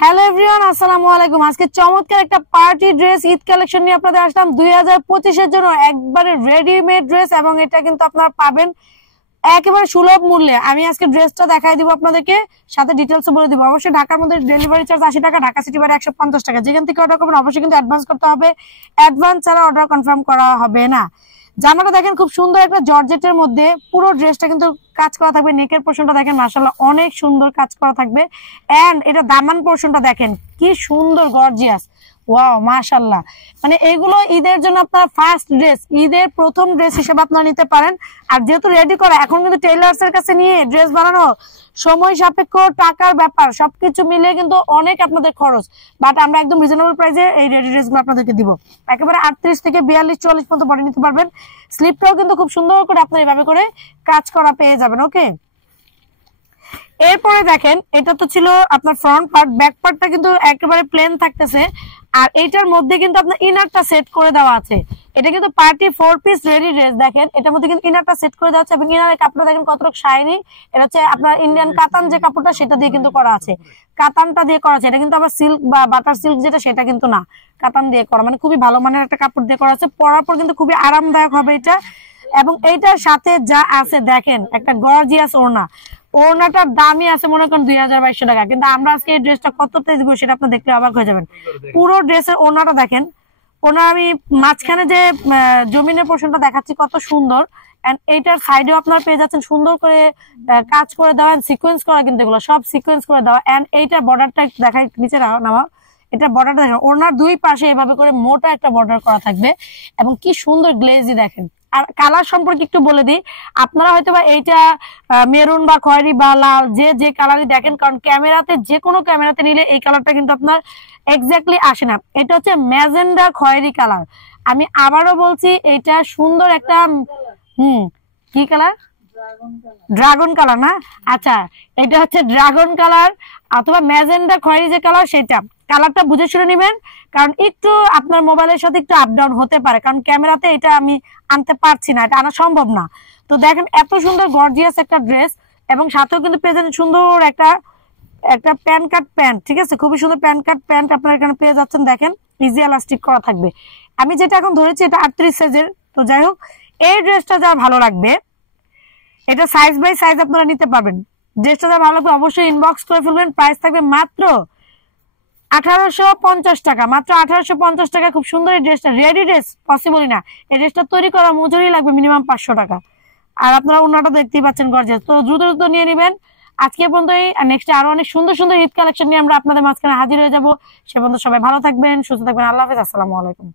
Hello everyone, আসসালামু আলাইকুম। আজকে চমৎকার একটা পার্টি ড্রেস ঈদ কালেকশন নিয়ে আপনাদের আসলাম 2025 এর জন্য। একবারে রেডিমেড ড্রেস এবং এটা কিন্তু আপনারা পাবেন একেবারে সুলভ মূল্যে। আমি আজকে ড্রেসটা দেখাই দিব আপনাদেরকে, সাথে ডিটেলস বলে দিব। অবশ্যই ঢাকার মধ্যে ডেলিভারি চার্জ 80 টাকা, ঢাকা সিটি বাইরে 150 টাকা। যেখান থেকে অর্ডার করবেন অবশ্যই কিন্তু অ্যাডভান্স করতে হবে, অ্যাডভান্স ছাড়া অর্ডার কনফার্ম করা হবে না। জামাটা দেখেন খুব সুন্দর একটা জর্জেটের মধ্যে, পুরো ড্রেসটা কিন্তু কাজ করা থাকবে। নেকের পোর্শনটা দেখেন মাশাআল্লাহ অনেক সুন্দর কাজ করা থাকবে। এন্ড এটা দামান পোর্শনটা দেখেন কি সুন্দর গর্জিয়াস, ওয়াও মাশাআল্লাহ। মানে এগুলো ঈদের জন্য আপনার ফার্স্ট ড্রেস, ঈদের প্রথম ড্রেস হিসেবে আপনারা নিতে পারেন। আর যেহেতু রেডি করা, এখন কিন্তু টেইলার্স এর কাছে নিয়ে ড্রেস বানানো সময় সাপেক্ষ, টাকার ব্যাপার, সবকিছু মিলে কিন্তু অনেক আপনাদের খরচ। বাট আমরা একদম রিজনেবল প্রাইসে এই রেডি ড্রেস গুলো আপনাদেরকে দিব। একেবারে 38 থেকে 42 44 পর্যন্ত বডি নিতে পারবেন। স্লিপটাও কিন্তু খুব সুন্দর করে আপনার এইভাবে করে কাজ করা পেয়ে যাবেন। ওকে, এরপরে দেখেন এটা তো ছিল আপনার ফ্রন্ট পার্ট, ব্যাক পার্টটা কিন্তু একেবারে প্লেন থাকতেছে। আর এইটার মধ্যে কিন্তু আপনার ইনারটা সেট করে দেওয়া আছে। এটা কিন্তু পার্টি 4 পিস রেডি ড্রেস। দেখেন এটার মধ্যে কিন্তু ইনারটা সেট করে দেওয়া আছে এবং ইনারের কাপড়টা দেখেন কতটুকু শাইনি। এটা হচ্ছে আপনার ইন্ডিয়ান কাতান যে কাপড়টা, সেটা দিয়ে কিন্তু করা আছে, কাতানটা দিয়ে করা আছে। এটা কিন্তু আবার সিল্ক বা বাটার সিল্ক যেটা, সেটা কিন্তু না, কাতান দিয়ে করা, মানে খুবই ভালো মানের একটা কাপড় দিয়ে করা আছে। পরার পর কিন্তু খুবই আরামদায়ক হবে এটা। এবং এইটার সাথে যা আছে দেখেন, একটা গর্জিয়াস ওড়না। ওড়নাটার দামই আছে মনে করেন 2200 টাকা, কিন্তু আমরা আজকে এই ড্রেসটা কততে দিব সেটা আপনি দেখলে অবাক হয়ে যাবেন। পুরো ড্রেসের ওড়নাটা দেখেন, ওনা আমি মাঝখানে যে জমিনের পোর্শনটা দেখাচ্ছি কত সুন্দর। এন্ড এইটার সাইডেও আপনারা পেয়ে যাচ্ছেন সুন্দর করে কাজ করে দেওয়া, সিকোয়েন্স করা, কিন্তু এগুলো সব সিকোয়েন্স করে দেওয়া। এন্ড এইটার বর্ডারটা দেখাই, নিচে নামা, এটা বর্ডারটা দেখেন, ওনার দুই পাশে এভাবে করে মোটা একটা বর্ডার করা থাকবে এবং কি সুন্দর গ্লেজি দেখেন। আর কালার সম্পর্কে একটু বলে দিই, আপনারা হয়তো বা এইটা মেরুন বা খয়েরি বা লাল যে কালারই দেখেন, কারণ ক্যামেরাতে, যে কোনো ক্যামেরাতে নিলে এই কালারটা কিন্তু আপনার এক্স্যাক্টলি আসে না। এটা হচ্ছে ম্যাজেন্ডা খয়েরি কালার। আমি আবারও বলছি, এটা সুন্দর একটা কি কালার, ড্রাগন কালার না? আচ্ছা, এটা হচ্ছে ড্রাগন কালার অথবা ম্যাজেন্ডা খয়েরি যে কালার, সেটা কালারটা বুঝে শুনে নেবেন, কারণ একটু আপনার মোবাইলের সাথে একটু আপ ডাউন হতে পারে, কারণ ক্যামেরাতে এটা আমি আনতে পারছি না, এটা আনা সম্ভব না। তো দেখেন এত সুন্দর গর্জিয়াস একটা ড্রেস, এবং সাথেও কিন্তু পেয়ে যাচ্ছেন সুন্দর একটা প্যান কাট প্যান্ট। ঠিক আছে, খুবই সুন্দর প্যান কাট প্যান্ট আপনারা এখানে পেয়ে যাচ্ছেন। দেখেন ইজি এলাস্টিক করা থাকবে। আমি যেটা এখন ধরেছি এটা 38 সাইজের। তো যাই হোক, এই ড্রেসটা যা ভালো লাগবে, এটা সাইজ বাই সাইজ আপনারা নিতে পারবেন। ড্রেসটা যা ভালো লাগবে অবশ্যই ইনবক্স করে ফেলবেন। প্রাইস থাকবে মাত্র 1850 টাকা, মাত্র 1850 টাকা। খুব সুন্দর এই ড্রেসটা, রেডি ড্রেস পসিবলই না। এই ড্রেসটা তৈরি করা মজুরি লাগবে মিনিমাম 500 টাকা। আর আপনারা ওনাটা দেখতেই পাচ্ছেন গর্জিয়াস। তো দ্রুত দ্রুত নিয়ে নেবেন। আজকে পর্যন্তই, নেক্সট আরো অনেক সুন্দর সুন্দর ঈদ কালেকশন নিয়ে আমরা আপনাদের মাঝখানে হাজির হয়ে যাবো। সে পর্যন্ত সবাই ভালো থাকবেন, সুস্থ থাকবেন। আল্লাহ হাফেজ, আসসালামু আলাইকুম।